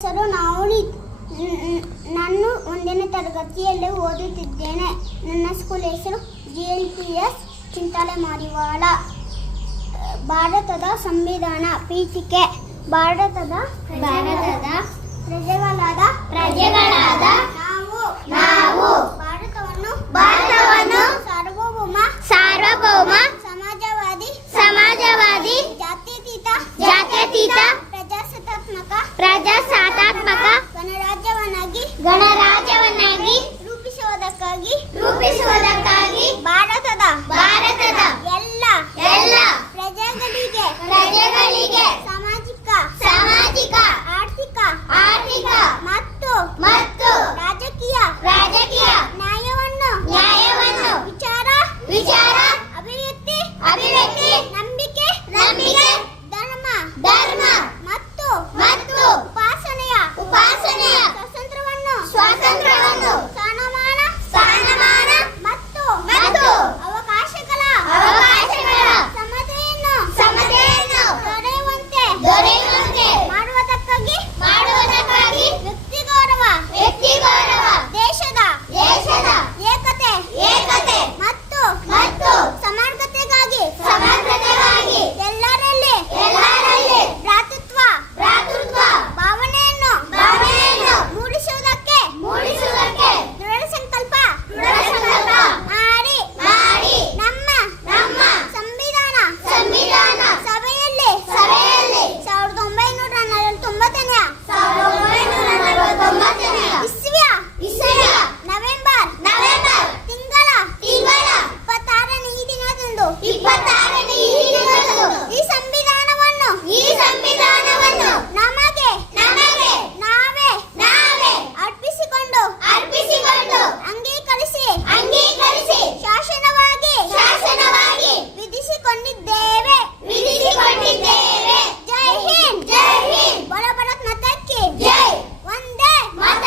ಹೆಸರು ನವನಿ ನಾನು ಒಂದನೇ ತರಗತಿಯಲ್ಲಿ ಓದುತ್ತಿದ್ದೇನೆ. ನನ್ನ ಸ್ಕೂಲ್ ಹೆಸರು G L P S Chintale Marivala ಭಾರತದ ಸಂವಿಧಾನ ಪೀಠಿಕೆ ಭಾರತದ ಭಾರತದ ಪ್ರಜೆಗಳಾದ ಪ್ರಜೆಗಳಾದ ಗಣರಾಜ್ಯವನ್ನಾಗಿ ರೂಪಿಸುವುದಕ್ಕಾಗಿ ರೂಪಿಸುವುದಕ್ಕಾಗಿ ಭಾರತದ ಭಾರತದ ಎಲ್ಲ ಎಲ್ಲ ಪ್ರಜೆಗಳಿಗೆ ಪ್ರಜೆಗಳಿಗೆ ಸಾಮಾಜಿಕ ಸಾಮಾಜಿಕ ಆರ್ಥಿಕ ಆರ್ಥಿಕ ಮತ್ತು ಮತ್ತು ರಾಜಕೀಯ ರಾಜಕೀಯ